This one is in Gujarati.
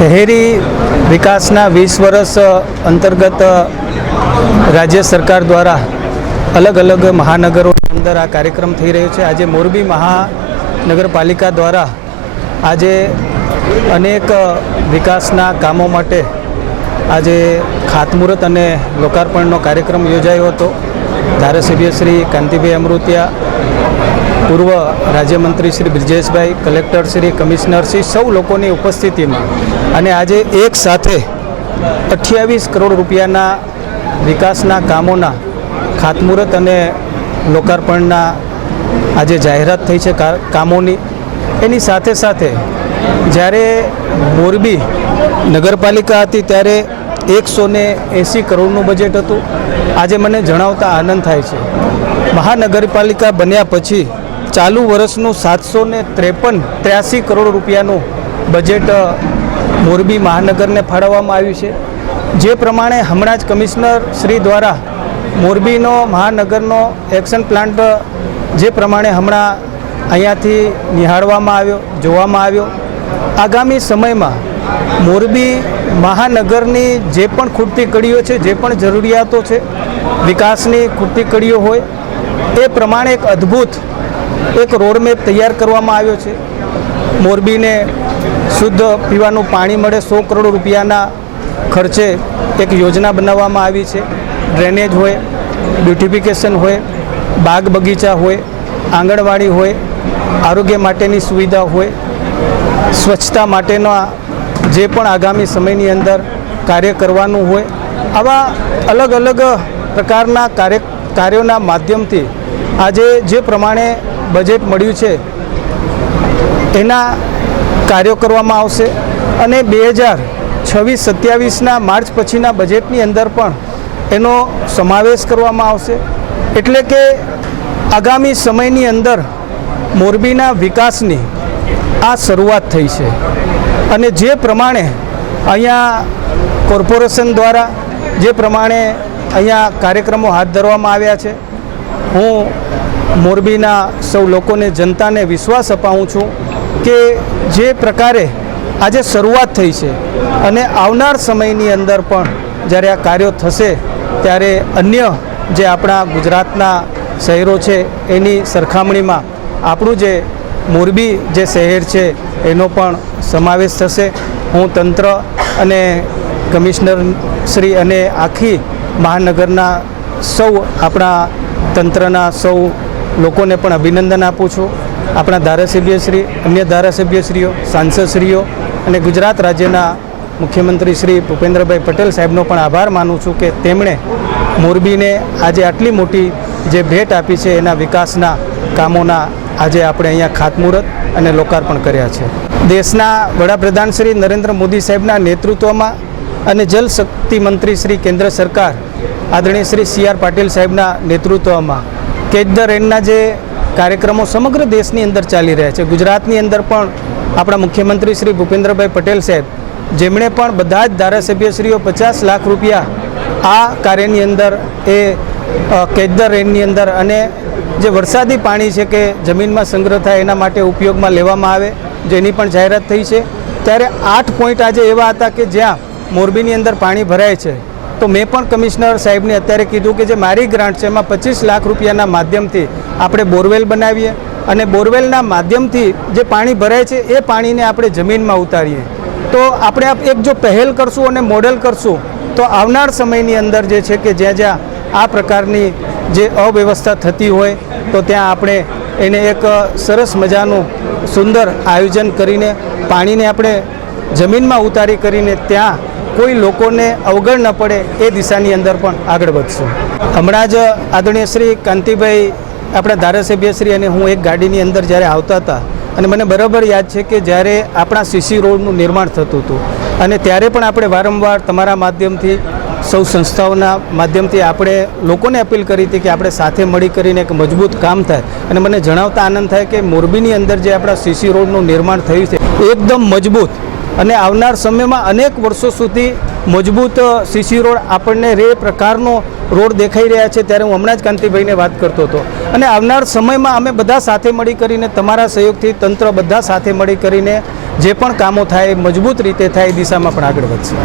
શહેરી વિકાસના 20 વર્ષ અંતર્ગત રાજ્ય સરકાર દ્વારા અલગ અલગ મહાનગરોની અંદર આ કાર્યક્રમ થઈ રહ્યો છે। આજે મોરબી મહાનગરપાલિકા દ્વારા આજે અનેક વિકાસના કામો માટે આજે ખાતમુહૂર્ત અને લોકાર્પણનો કાર્યક્રમ યોજાયો હતો। ધારાસભ્ય શ્રી કાંતિભાઈ અમૃતિયા, પૂર્વ રાજ્યમંત્રી શ્રી બ્રિજેશભાઈ, કલેક્ટર શ્રી, કમિશનર શ્રી, સૌ લોકોની ઉપસ્થિતિમાં અને આજે એક સાથે 28 કરોડ રૂપિયાના વિકાસના કામોના ખાતમુહૂર્ત અને લોકાર્પણના આજે જાહેરાત થઈ છે કામોની। એની સાથે સાથે જ્યારે મોરબી નગરપાલિકા હતી ત્યારે 180 કરોડનું બજેટ હતું। આજે મને જણાવતા આનંદ થાય છે, મહાનગરપાલિકા બન્યા પછી ચાલુ વર્ષનું 783 કરોડ રૂપિયાનું બજેટ મોરબી મહાનગરને ફાળવવામાં આવ્યું છે। જે પ્રમાણે હમણાં જ કમિશનર શ્રી દ્વારા મોરબીનો મહાનગરનો એક્શન પ્લાન્ટ જે પ્રમાણે હમણાં અહીંયાથી નિહાળવામાં આવ્યો, જોવામાં આવ્યો, આગામી સમયમાં મોરબી મહાનગરની જે પણ ખૂટતી કડીઓ છે, જે પણ જરૂરિયાતો છે, વિકાસની ખૂટતી કડીઓ હોય એ પ્રમાણે એક અદ્ભુત એક રોડમેપ તૈયાર કરવામાં આવ્યો છે। મોરબીને શુદ્ધ પીવાનું પાણી મળે 100 કરોડ રૂપિયાના ખર્ચે એક યોજના બનાવવામાં આવી છે। ડ્રેનેજ હોય, બ્યુટિફિકેશન હોય, બાગ બગીચા હોય, આંગણવાડી હોય, આરોગ્ય માટેની સુવિધા હોય, સ્વચ્છતા માટેના જે પણ આગામી સમયની અંદર કાર્ય કરવાનું હોય, આવા અલગ અલગ પ્રકારના કાર્યોના માધ્યમથી આજે જે પ્રમાણે બજેટ મળ્યું છે એના કાર્યો કરવામાં આવશે અને 2026-27ના માર્ચ પછીના બજેટની અંદર પણ એનો સમાવેશ કરવામાં આવશે। એટલે કે આગામી સમયની અંદર મોરબીના વિકાસની આ શરૂઆત થઈ છે અને જે પ્રમાણે અહીંયા કોર્પોરેશન દ્વારા જે પ્રમાણે અહીંયા કાર્યક્રમો હાથ ધરવામાં આવ્યા છે, હું મોરબીના સૌ લોકોને, જનતાને વિશ્વાસ અપાવું છું કે જે પ્રકારે આજે શરૂઆત થઈ છે અને આવનાર સમયની અંદર પણ જ્યારે આ કાર્યો થશે ત્યારે અન્ય જે આપણા ગુજરાતના શહેરો છે એની સરખામણીમાં આપણું જે મોરબી જે શહેર છે એનો પણ સમાવેશ થશે। હું તંત્ર અને કમિશનર શ્રી અને આખી મહાનગરના સૌ આપણા તંત્રના સૌ લોકોને પણ અભિનંદન આપું છું। આપણા ધારાસભ્યશ્રી, અન્ય ધારાસભ્યશ્રીઓ, સાંસદશ્રીઓ અને ગુજરાત રાજ્યના મુખ્યમંત્રી શ્રી ભૂપેન્દ્રભાઈ પટેલ સાહેબનો પણ આભાર માનું છું કે તેમણે મોરબીને આજે આટલી મોટી જે ભેટ આપી છે એના વિકાસના કામોના આજે આપણે અહીંયા ખાતમુહૂર્ત અને લોકાર્પણ કર્યા છે। દેશના વડાપ્રધાન શ્રી નરેન્દ્ર મોદી સાહેબના નેતૃત્વમાં અને જલ શક્તિ મંત્રી શ્રી કેન્દ્ર સરકાર આદરણીય શ્રી CR પાટીલ સાહેબના નેતૃત્વમાં કેચ ધ રેનના જે કાર્યક્રમો સમગ્ર દેશની અંદર ચાલી રહ્યા છે, ગુજરાતની અંદર પણ આપણા મુખ્યમંત્રી શ્રી ભૂપેન્દ્રભાઈ પટેલ સાહેબ, જેમણે પણ બધા જ ધારાસભ્યશ્રીઓ 50 લાખ રૂપિયા આ કાર્યની અંદર એ કેચ ધ રેનની અંદર અને જે વરસાદી પાણી છે કે જમીનમાં સંગ્રહ થાય એના માટે ઉપયોગમાં લેવામાં આવે, જેની પણ જાહેરાત થઈ છે। ત્યારે 8 પોઈન્ટ આજે એવા હતા કે જ્યાં મોરબીની અંદર પાણી ભરાય છે, તો મેં પણ કમિશનર સાહેબને અત્યારે કીધું કે જે મારી ગ્રાન્ટ છે એમાં 25 લાખ રૂપિયાના માધ્યમથી આપણે બોરવેલ બનાવીએ અને બોરવેલના માધ્યમથી જે પાણી ભરાય છે એ પાણીને આપણે જમીનમાં ઉતારીએ। તો આપણે એક જો પહેલ કરશું અને મોડેલ કરશું તો આવનાર સમયની અંદર જે છે કે જ્યાં જ્યાં આ પ્રકારની જે અવ્યવસ્થા થતી હોય તો ત્યાં આપણે એને એક સરસ મજાનું સુંદર આયોજન કરીને પાણીને આપણે જમીનમાં ઉતારી કરીને ત્યાં કોઈ લોકોને અવગણ ન પડે એ દિશાની અંદર પણ આગળ વધશું। હમણાં જ આદરણીય શ્રી કાંતિભાઈ આપણા ધારાસભ્યશ્રી અને હું એક ગાડીની અંદર જ્યારે આવતા હતા અને મને બરાબર યાદ છે કે જ્યારે આપણા CC રોડનું નિર્માણ થતું હતું અને ત્યારે પણ આપણે વારંવાર તમારા માધ્યમથી, સૌ સંસ્થાઓના માધ્યમથી આપણે લોકોને અપીલ કરી હતી કે આપણે સાથે મળી કરીને એક મજબૂત કામ થાય અને મને જણાવતા આનંદ થાય કે મોરબીની અંદર જે આપણા CC રોડનું નિર્માણ થયું છે એકદમ મજબૂત અને આવનાર સમયમાં અનેક વર્ષો સુધી મજબૂત સીસી રોડ આપણને રે પ્રકારનો રોડ દેખાઈ રહ્યા છે. ત્યારે હું હમણાં જ કાંતિભાઈને વાત કરતો હતો અને આવનાર સમયમાં અમે બધા સાથે મળી કરીને તમારા સહયોગથી તંત્ર બધા સાથે મળી કરીને જે પણ કામો થાય મજબૂત રીતે થાય એ દિશામાં પણ આગળ વધશે.